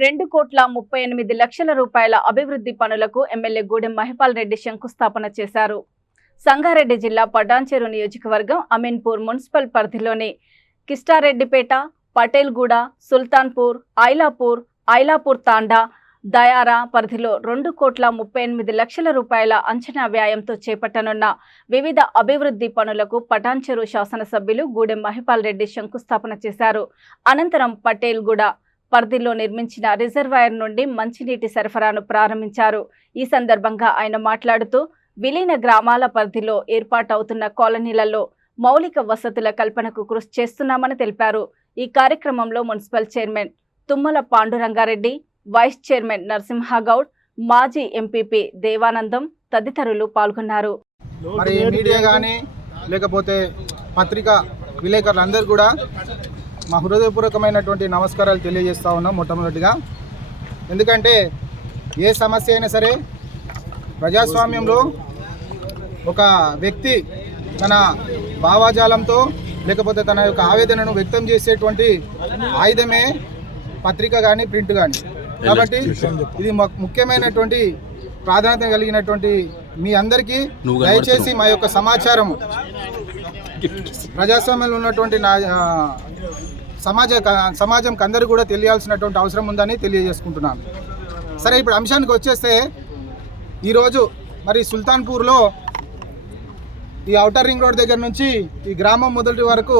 2,38,00,000 రూపాయల అభివృద్ధి పనులకు ఎమ్మెల్యే గూడెం మహిపాల్ రెడ్డి శంకుస్థాపన చేశారు. సంగారెడ్డి జిల్లా పటాన్చెరు నియోజకవర్గం అమీన్పూర్ మున్సిపల్ పరిధిలోని కిస్టారెడ్డిపేట, పటేల్గూడ, సుల్తాన్పూర్, ఐలాపూర్ తాండా, దయారా పరిధిలో 2,38,00,000 రూపాయల అంచనా వ్యయంతో చేపట్టనున్న వివిధ అభివృద్ధి పనులకు పటాన్చెరు శాసనసభ్యులు గూడెం మహిపాల్ రెడ్డి శంకుస్థాపన చేశారు. అనంతరం పటేల్గూడ పరిధిలో నిర్మించిన రిజర్వాయర్ నుండి మంచినీటి సరఫరాను ప్రారంభించారు. ఈ సందర్భంగా ఆయన మాట్లాడుతూ విలీన గ్రామాల పరిధిలో ఏర్పాటవుతున్న కాలనీలలో మౌలిక వసతుల కల్పనకు కృషి చేస్తున్నామని తెలిపారు. ఈ కార్యక్రమంలో municipal chairman Tummala Pandurangareddy, vice chairman Narasimhagoud, మాజీ ఎంపీపీ దేవానందం తదితరులు పాల్గొన్నారు. మరి మీడియా కానీ లేకపోతే పత్రికా విలేకరులందరూ కూడా మా హృదయపూర్వకమైనటువంటి నమస్కారాలు తెలియజేస్తూ ఉన్నాం. మొట్టమొదటిగా ఎందుకంటే ఏ సమస్య అయినా సరే ప్రజాస్వామ్యంలో ఒక వ్యక్తి తన భావాజాలంతో లేకపోతే తన యొక్క ఆవేదనను వ్యక్తం చేసేటువంటి ఆయుధమే పత్రిక కానీ ప్రింట్ కానీ. కాబట్టి ఇది ముఖ్యమైనటువంటి ప్రాధాన్యత కలిగినటువంటి మీ అందరికీ దయచేసి మా యొక్క సమాచారము ప్రజాస్వామ్యంలో ఉన్నటువంటి సమాజంకి అందరూ కూడా తెలియాల్సినటువంటి అవసరం ఉందని తెలియజేసుకుంటున్నాను. సరే, ఇప్పుడు అంశానికి వచ్చేస్తే ఈరోజు మరి సుల్తాన్పూర్లో ఈ ఔటర్ రింగ్ రోడ్ దగ్గర నుంచి ఈ గ్రామం మొదటి వరకు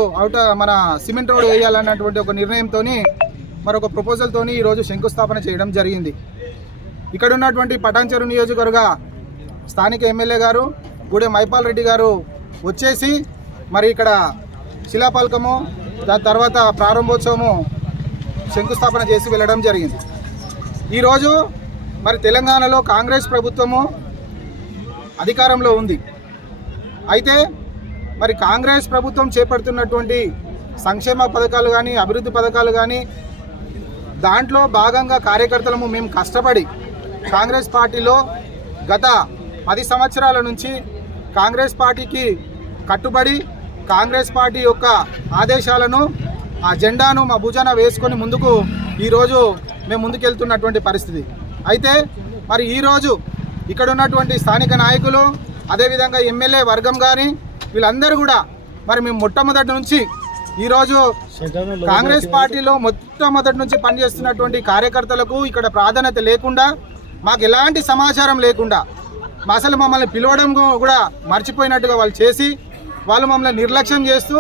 మన సిమెంట్ రోడ్ వేయాలన్నటువంటి ఒక నిర్ణయంతో మరొక ప్రపోజల్తో ఈరోజు శంకుస్థాపన చేయడం జరిగింది. ఇక్కడ ఉన్నటువంటి పటాన్చెరు నియోజకవర్గ స్థానిక ఎమ్మెల్యే గారు గూడెం మహిపాల్ రెడ్డి గారు వచ్చేసి మరి ఇక్కడ శిలాఫలకము, దాని తర్వాత ప్రారంభోత్సవము శంకుస్థాపన చేసి వెళ్ళడం జరిగింది. ఈరోజు మరి తెలంగాణలో కాంగ్రెస్ ప్రభుత్వము అధికారంలో ఉంది. అయితే మరి కాంగ్రెస్ ప్రభుత్వం చేపడుతున్నటువంటి సంక్షేమ పథకాలు కానీ అభివృద్ధి పథకాలు కానీ దాంట్లో భాగంగా కార్యకర్తలము మేము కష్టపడి కాంగ్రెస్ పార్టీలో గత 10 సంవత్సరాల నుంచి కాంగ్రెస్ పార్టీకి కట్టుబడి కాంగ్రెస్ పార్టీ యొక్క ఆదేశాలను ఆ జెండాను మా భుజాన వేసుకొని ముందుకు ఈరోజు మేము ముందుకెళ్తున్నటువంటి పరిస్థితి. అయితే మరి ఈరోజు ఇక్కడ ఉన్నటువంటి స్థానిక నాయకులు అదేవిధంగా ఎమ్మెల్యే వర్గం కానీ వీళ్ళందరూ కూడా మరి మేము మొట్టమొదటి నుంచి ఈరోజు కాంగ్రెస్ పార్టీలో మొట్టమొదటి నుంచి పనిచేస్తున్నటువంటి కార్యకర్తలకు ఇక్కడ ప్రాధాన్యత లేకుండా, మాకు ఎలాంటి సమాచారం లేకుండా, అసలు మమ్మల్ని పిలవడం కూడా మర్చిపోయినట్టుగా వాళ్ళు చేసి వాళ్ళు మమ్మల్ని నిర్లక్ష్యం చేస్తూ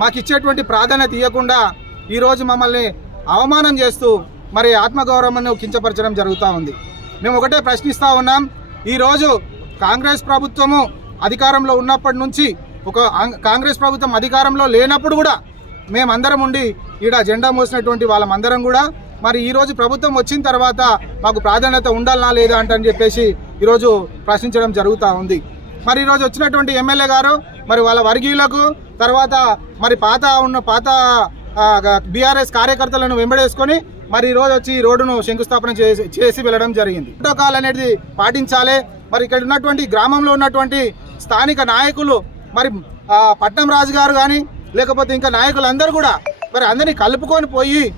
మాకు ఇచ్చేటువంటి ప్రాధాన్యత ఇవ్వకుండా ఈరోజు మమ్మల్ని అవమానం చేస్తూ మరి ఆత్మగౌరవాన్ని కించపరచడం జరుగుతూ ఉంది. మేము ఒకటే ప్రశ్నిస్తూ ఉన్నాం. ఈరోజు కాంగ్రెస్ ప్రభుత్వము అధికారంలో ఉన్నప్పటి నుంచి కాంగ్రెస్ ప్రభుత్వం అధికారంలో లేనప్పుడు కూడా మేమందరం ఉండి ఈడ జెండా మోసినటువంటి వాళ్ళమందరం కూడా మరి ఈరోజు ప్రభుత్వం వచ్చిన తర్వాత మాకు ప్రాధాన్యత ఉండాలనా లేదా అంటని చెప్పేసి ఈరోజు ప్రశ్నించడం జరుగుతూ ఉంది. మరి ఈరోజు వచ్చినటువంటి ఎమ్మెల్యే గారు మరి వాళ్ళ వర్గీయులకు తర్వాత మరి పాత బీఆర్ఎస్ కార్యకర్తలను వెంబడేసుకొని మరి ఈరోజు వచ్చి ఈ రోడ్డును శంకుస్థాపన చేసి వెళ్ళడం జరిగింది. ప్రోటోకాల్ అనేది పాటించాలి. మరి ఇక్కడ ఉన్నటువంటి గ్రామంలో ఉన్నటువంటి స్థానిక నాయకులు మరి పట్నం రాజు గారు కానీ లేకపోతే ఇంకా నాయకులందరూ కూడా మరి అందరినీ కలుపుకొని పోయి